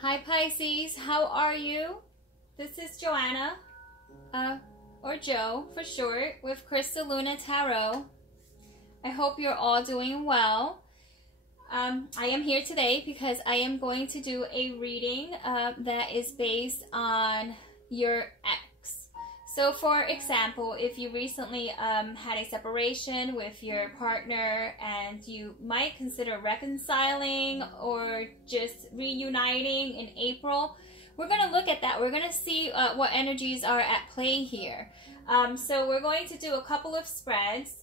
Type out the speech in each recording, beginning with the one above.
Hi Pisces, how are you? This is Joanna, or Joe for short, with Crystal Luna Tarot. I hope you're all doing well. I am here today because I am going to do a reading that is based on your ex. So for example, if you recently had a separation with your partner and you might consider reconciling or just reuniting in April, we're going to look at that. We're going to see what energies are at play here. So we're going to do a couple of spreads.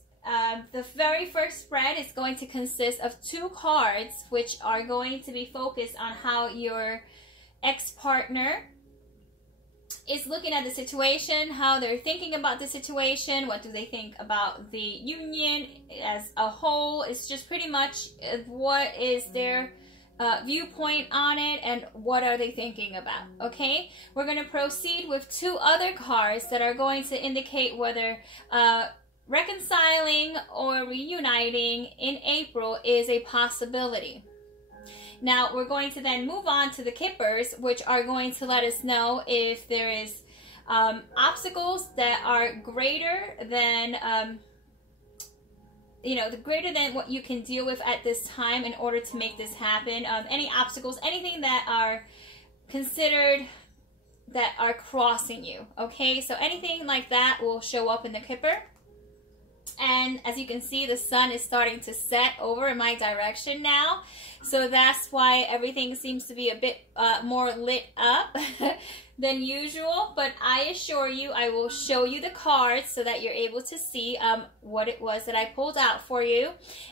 The very first spread is going to consist of 2 cards, which are going to be focused on how your ex-partner is looking at the situation, how they're thinking about the situation, what do they think about the union as a whole. It's just pretty much what is their viewpoint on it and what are they thinking about. Okay, we're going to proceed with 2 other cards that are going to indicate whether reconciling or reuniting in April is a possibility. Now we're going to then move on to the Kippers, which are going to let us know if there is obstacles that are greater than greater than what you can deal with at this time in order to make this happen. Any obstacles, anything that are considered that are crossing you. Okay, so anything like that will show up in the Kipper. And as you can see, the sun is starting to set over in my direction now. So that's why everything seems to be a bit more lit up than usual. But I assure you, I will show you the cards so that you're able to see what it was that I pulled out for you.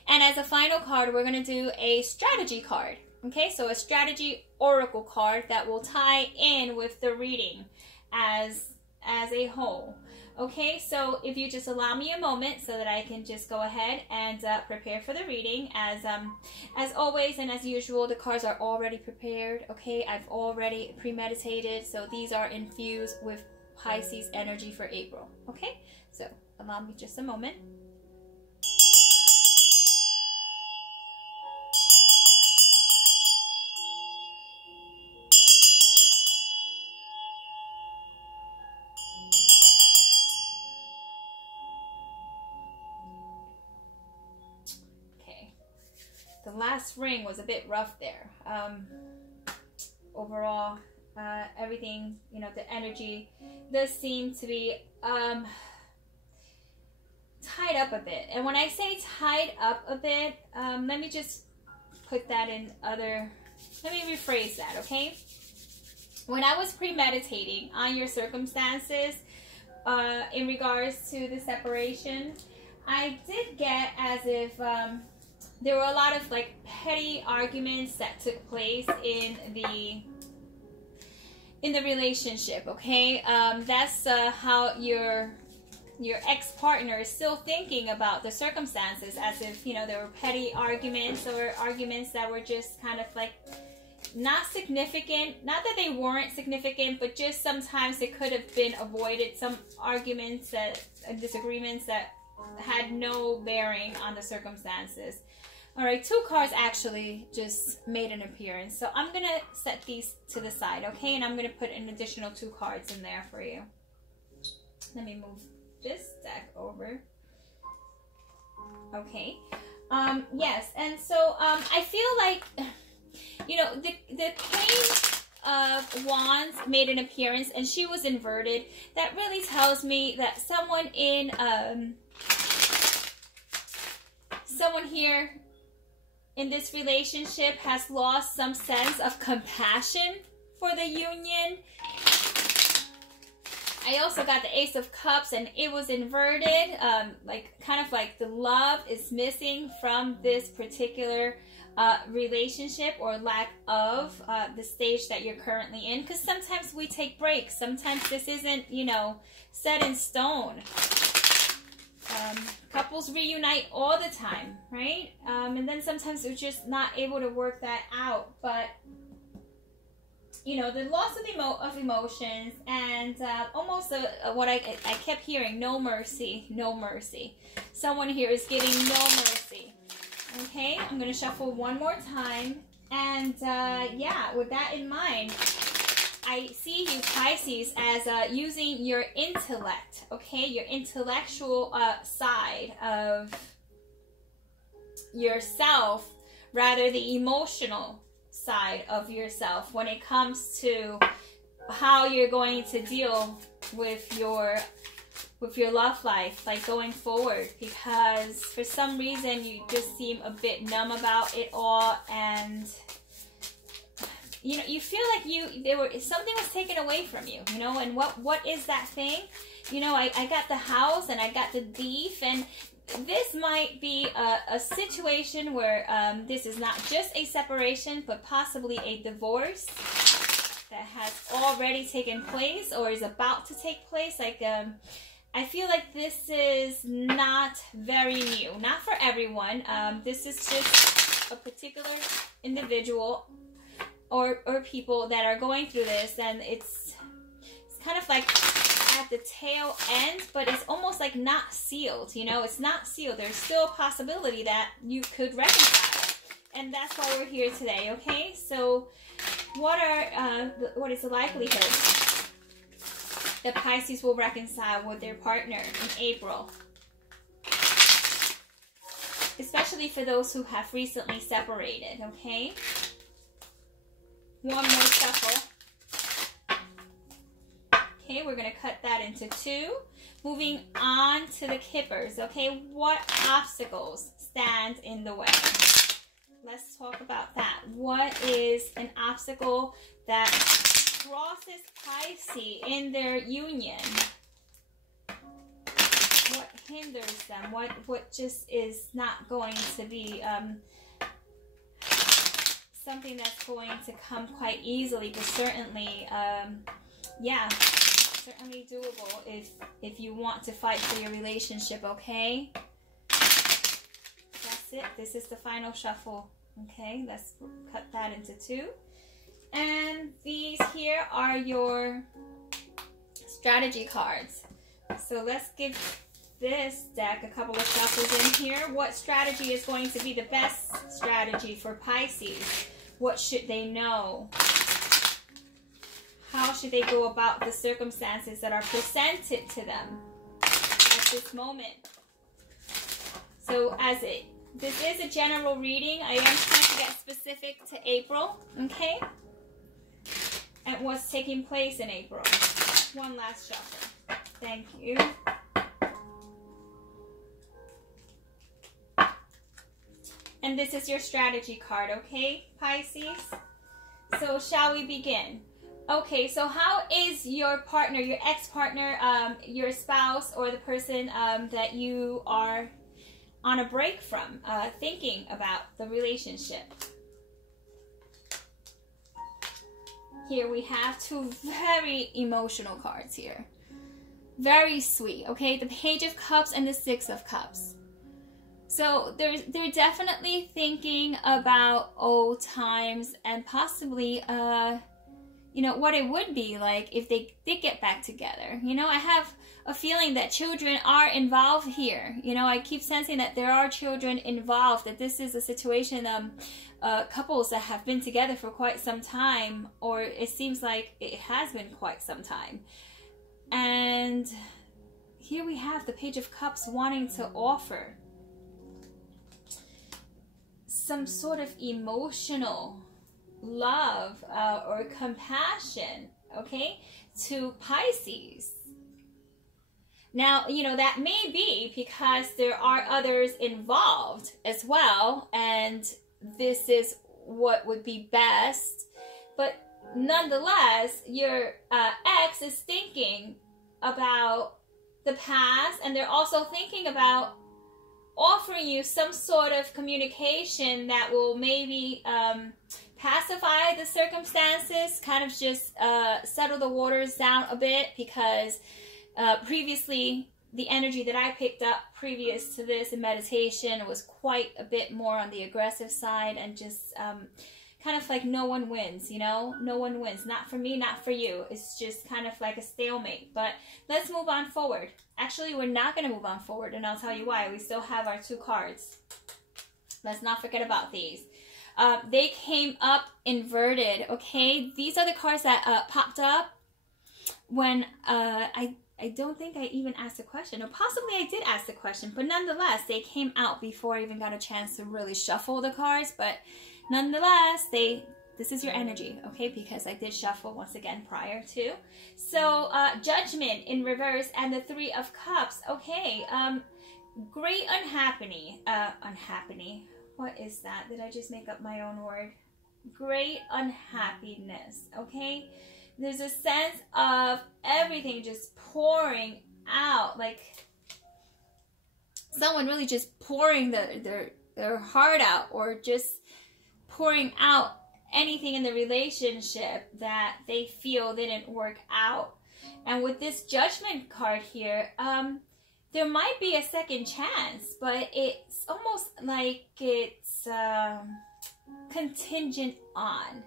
And as a final card, we're going to do a strategy card. Okay, so a strategy oracle card that will tie in with the reading as a whole. Okay, so if you just allow me a moment so that I can just go ahead and prepare for the reading. As always and as usual, the cards are already prepared. Okay, I've already premeditated, so these are infused with Pisces energy for April. Okay, so allow me just a moment. The last ring was a bit rough there. Overall, everything, the energy does seem to be tied up a bit. And when I say tied up a bit, let me just put that in let me rephrase that, okay? When I was premeditating on your circumstances in regards to the separation, I did get as if there were a lot of petty arguments that took place in the relationship. Okay, that's how your ex-partner is still thinking about the circumstances, as if there were petty arguments or arguments that were just kind of not significant. Not that they weren't significant, but just sometimes it could have been avoided. Some arguments and disagreements that had no bearing on the circumstances. All right, 2 cards actually just made an appearance. So I'm going to set these to the side, okay? And I'm going to put an additional 2 cards in there for you. Let me move this deck over. Okay. Yes, and so I feel like, the Queen of Wands made an appearance and she was inverted. That really tells me that someone here in this relationship has lost some sense of compassion for the union. I also got the Ace of Cups and it was inverted. Kind of like the love is missing from this particular relationship, or lack of the stage that you're currently in. Because sometimes we take breaks. Sometimes this isn't, set in stone. Couples reunite all the time, right? And then sometimes they're just not able to work that out. But, the loss of emotions and almost what I kept hearing, no mercy, no mercy. Someone here is giving no mercy. Okay, I'm going to shuffle one more time. And yeah, with that in mind, I see you, Pisces, as using your intellect, okay? Your intellectual side of yourself, rather the emotional side of yourself when it comes to how you're going to deal with your love life, like going forward, because for some reason you just seem a bit numb about it all, and you know, you feel like something was taken away from you, you know. And what is that thing? You know, I got the house and I got the thief, and this might be a situation where this is not just a separation, but possibly a divorce that has already taken place or is about to take place. Like, I feel like this is not very new. Not for everyone. This is just a particular individual or people that are going through this, and it's kind of like at the tail end, but it's almost like not sealed, you know. It's not sealed. There's still a possibility that you could reconcile, and that's why we're here today. Okay, so what is the likelihood that Pisces will reconcile with their partner in April, especially for those who have recently separated? Okay, one more shuffle. Okay, we're going to cut that into two. Moving on to the Kippers. Okay, what obstacles stand in the way? Let's talk about that. What is an obstacle that crosses Pisces in their union? What hinders them? What just is not going to be something that's going to come quite easily, but certainly, yeah, certainly doable if you want to fight for your relationship. Okay, that's it. This is the final shuffle. Okay, let's cut that into two. And these here are your strategy cards. So let's give this deck a couple of shuffles in here. What strategy is going to be the best strategy for Pisces? What should they know? How should they go about the circumstances that are presented to them at this moment? So this is a general reading. I am trying to get specific to April, okay? And what's taking place in April. One last shuffle. Thank you. And this is your strategy card, okay, Pisces? So shall we begin? Okay, so how is your partner, your ex-partner, your spouse, or the person that you are on a break from, thinking about the relationship? Here we have two very emotional cards here. Very sweet, okay? The Page of Cups and the Six of Cups. So they're definitely thinking about old times and possibly, you know, what it would be like if they did get back together. You know, I have a feeling that children are involved here. You know, I keep sensing that there are children involved, that this is a situation, couples that have been together for quite some time, or it seems like it has been quite some time. And here we have the Page of Cups wanting to offer some sort of emotional love or compassion, okay, to Pisces. Now, you know, that may be because there are others involved as well, and this is what would be best. But nonetheless, your ex is thinking about the past, and they're also thinking about offering you some sort of communication that will maybe pacify the circumstances, kind of just settle the waters down a bit, because previously the energy that I picked up previous to this in meditation was quite a bit more on the aggressive side, and just kind of like no one wins, you know? No one wins. Not for me, not for you. It's just kind of like a stalemate. But let's move on forward. Actually, we're not going to move on forward, and I'll tell you why. We still have our two cards. Let's not forget about these. They came up inverted, okay? These are the cards that popped up when I don't think I even asked the question, or possibly I did ask the question, but nonetheless, they came out before I even got a chance to really shuffle the cards, but nonetheless, this is your energy, okay? Because I did shuffle once again prior to. So, Judgment in reverse and the Three of Cups, okay? Great unhappy. What is that? Did I just make up my own word? Great unhappiness, okay? There's a sense of everything just pouring out, like someone really just pouring their heart out, or just pouring out anything in the relationship that they feel didn't work out. And with this Judgment card here, there might be a second chance, but it's almost like it's contingent on.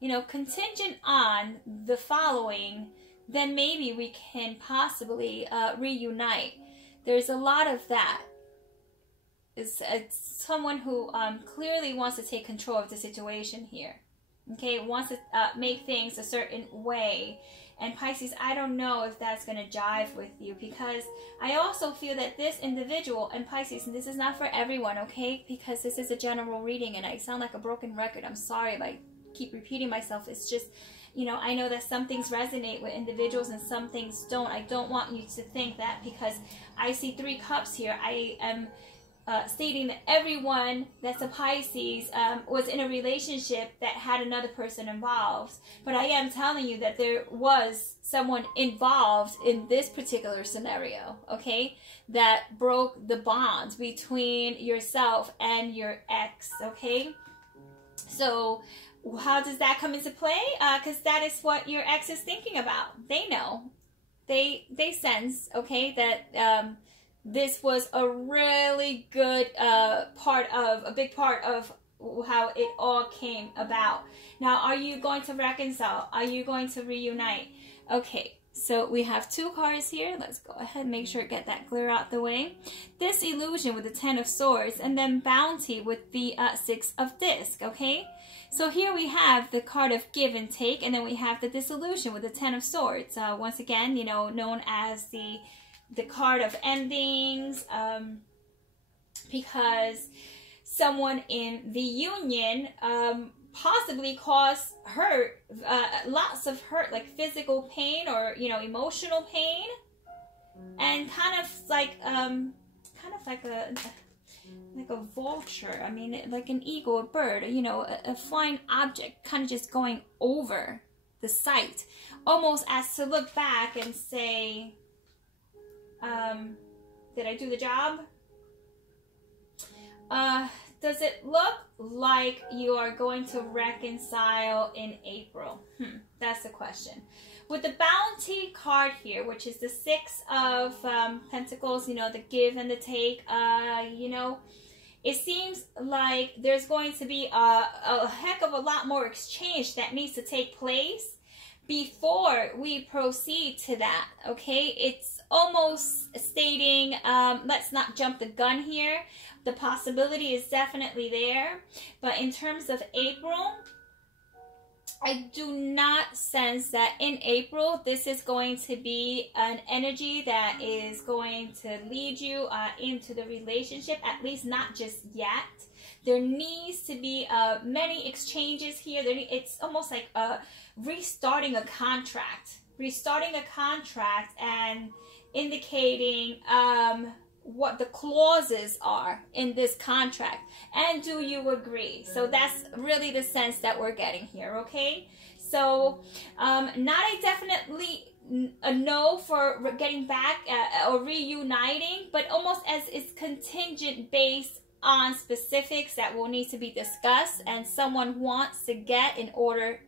You know, contingent on the following, then maybe we can possibly reunite. There's a lot of that. It's someone who clearly wants to take control of the situation here. Okay, wants to make things a certain way. And Pisces, I don't know if that's going to jive with you, because I also feel that this individual, and Pisces, and this is not for everyone, okay? Because this is a general reading and I sound like a broken record. I'm sorry, like, keep repeating myself. It's just, you know, I know that some things resonate with individuals and some things don't. I don't want you to think that because I see Three Cups here, I am stating that everyone that's a Pisces was in a relationship that had another person involved. But I am telling you that there was someone involved in this particular scenario, okay, that broke the bonds between yourself and your ex, okay? So how does that come into play? Because that is what your ex is thinking about. They know. They sense, okay, that this was a really good a big part of how it all came about. Now, are you going to reconcile? Are you going to reunite? Okay, so we have two cards here. Let's go ahead and make sure to get that clear out the way. This Illusion with the Ten of Swords, and then Bounty with the Six of Discs, okay? So here we have the card of give and take, and then we have the Dissolution with the Ten of Swords. Once again, you know, known as the card of endings, because someone in the union possibly caused hurt, lots of hurt, like physical pain or, you know, emotional pain, and kind of like a vulture. I mean, like an eagle, a bird, you know, a flying object, kind of just going over the site, almost as to look back and say, did I do the job? Does it look like you are going to reconcile in April? That's the question. With the Bounty card here, which is the Six of Pentacles, you know, the give and the take, you know, it seems like there's going to be a heck of a lot more exchange that needs to take place before we proceed to that, okay? It's almost stating, let's not jump the gun here. The possibility is definitely there. But in terms of April, I do not sense that in April, this is going to be an energy that is going to lead you into the relationship, at least not just yet. There needs to be many exchanges here. It's almost like restarting a contract. Restarting a contract and indicating what the clauses are in this contract, and do you agree? So that's really the sense that we're getting here, okay? So not a definitely a no for getting back or reuniting, but almost as it's contingent based on specifics that will need to be discussed and someone wants to get in order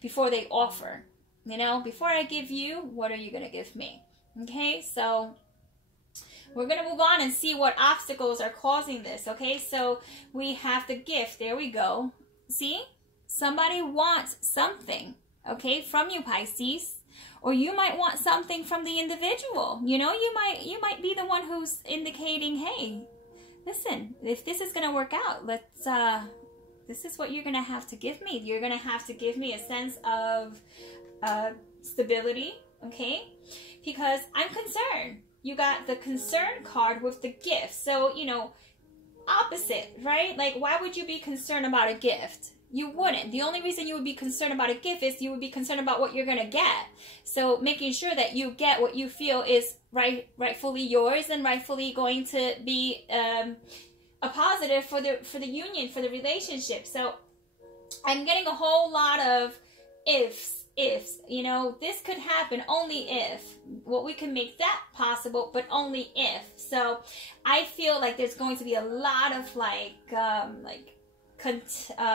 before they offer. You know, before I give you, what are you going to give me? Okay, so we're going to move on and see what obstacles are causing this, okay? So we have the gift. There we go. See? Somebody wants something, okay, from you, Pisces. Or you might want something from the individual. You know, you might be the one who's indicating, hey, listen, if this is going to work out, this is what you're going to have to give me. You're going to have to give me a sense of stability, okay? Because I'm concerned. You got the concern card with the gift. So, you know, opposite, right? Like, why would you be concerned about a gift? You wouldn't. The only reason you would be concerned about a gift is you would be concerned about what you're going to get. So making sure that you get what you feel is rightfully yours and rightfully going to be a positive for the union, for the relationship. So I'm getting a whole lot of ifs, you know, this could happen only if. Well, we can make that possible, but only if. So I feel like there's going to be a lot of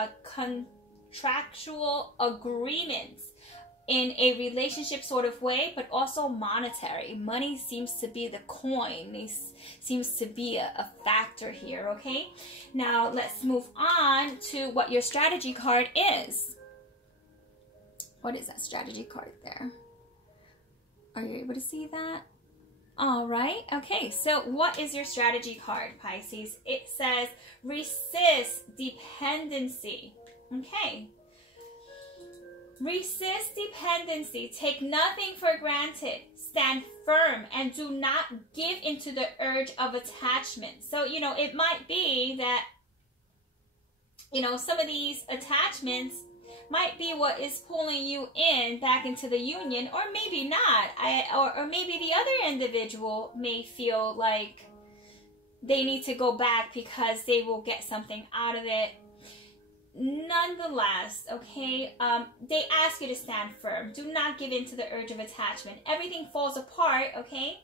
contractual agreements in a relationship sort of way, but also monetary. Money seems to be the coin. It seems to be a factor here, okay? Now, let's move on to what your strategy card is. What is that strategy card there? Are you able to see that? All right. Okay. So what is your strategy card, Pisces? It says resist dependency. Okay. Resist dependency. Take nothing for granted. Stand firm and do not give into the urge of attachment. So, you know, it might be that, you know, some of these attachments might be what is pulling you in back into the union, or maybe not. Or maybe the other individual may feel like they need to go back because they will get something out of it. Nonetheless, okay, they ask you to stand firm. Do not give in to the urge of attachment. Everything falls apart, okay,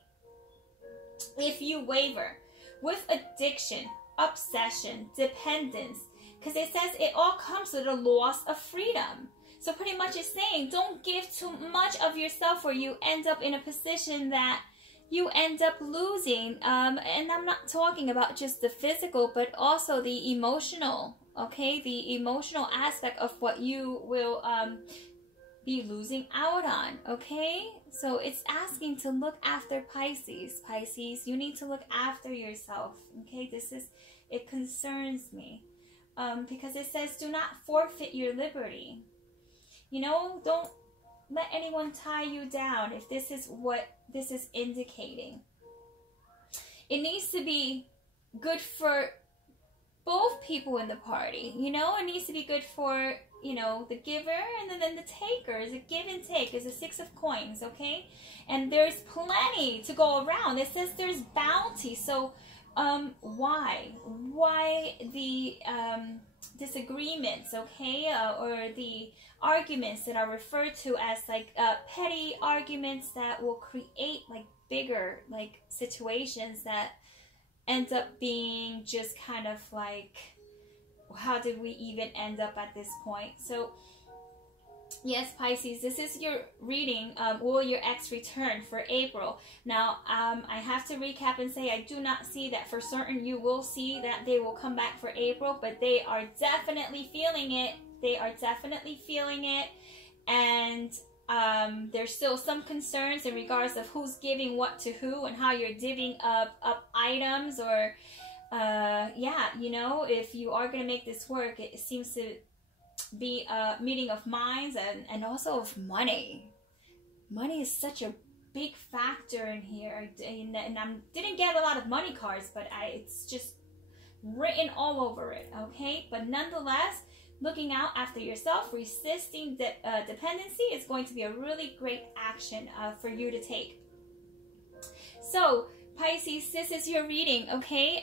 if you waver. With addiction, obsession, dependence, because it says it all comes with a loss of freedom. So pretty much it's saying don't give too much of yourself or you end up in a position that you end up losing. And I'm not talking about just the physical, but also the emotional, okay? The emotional aspect of what you will be losing out on, okay? So it's asking to look after Pisces. Pisces, you need to look after yourself, okay? It concerns me. Because it says do not forfeit your liberty. You know, don't let anyone tie you down if this is what this is indicating. It needs to be good for both people in the party. You know, it needs to be good for, you know, the giver and then the taker. It's a give and take. It's a 6 of coins, okay? And there's plenty to go around. It says there's bounty. So why the disagreements, okay, or the arguments that are referred to as like petty arguments that will create like bigger like situations that end up being just kind of like, how did we even end up at this point? So yes, Pisces, this is your reading. Will your ex return for April? Now, I have to recap and say I do not see that for certain. You will see that they will come back for April, but they are definitely feeling it. They are definitely feeling it. And there's still some concerns in regards of who's giving what to who and how you're divvying up items or, yeah, you know, if you are going to make this work, it seems to be a meeting of minds and also of money. Money is such a big factor in here, and I didn't get a lot of money cards, but it's just written all over it, okay? But nonetheless, looking out after yourself, resisting dependency is going to be a really great action for you to take. So Pisces, this is your reading, okay,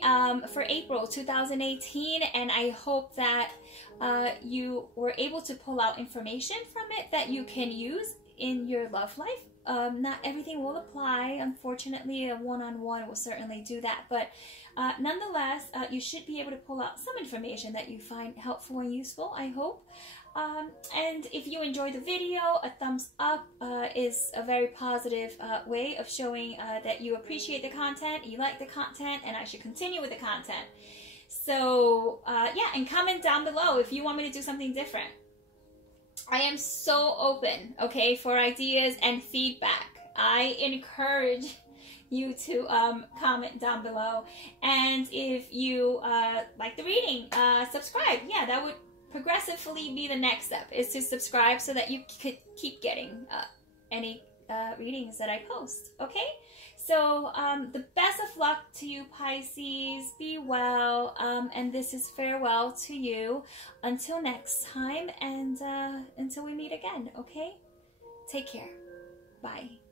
for April 2018, and I hope that you were able to pull out information from it that you can use in your love life. Not everything will apply. Unfortunately, a one-on-one will certainly do that, but nonetheless, you should be able to pull out some information that you find helpful and useful, I hope. And if you enjoyed the video, a thumbs up is a very positive way of showing that you appreciate the content, you like the content, and I should continue with the content. So, yeah, and comment down below if you want me to do something different. I am so open, okay, for ideas and feedback. I encourage you to comment down below. And if you like the reading, subscribe. Yeah, that would progressively be the next step, is to subscribe so that you could keep getting any readings that I post. Okay, so the best of luck to you, Pisces. Be well, and this is farewell to you until next time, and until we meet again. Okay, take care. Bye.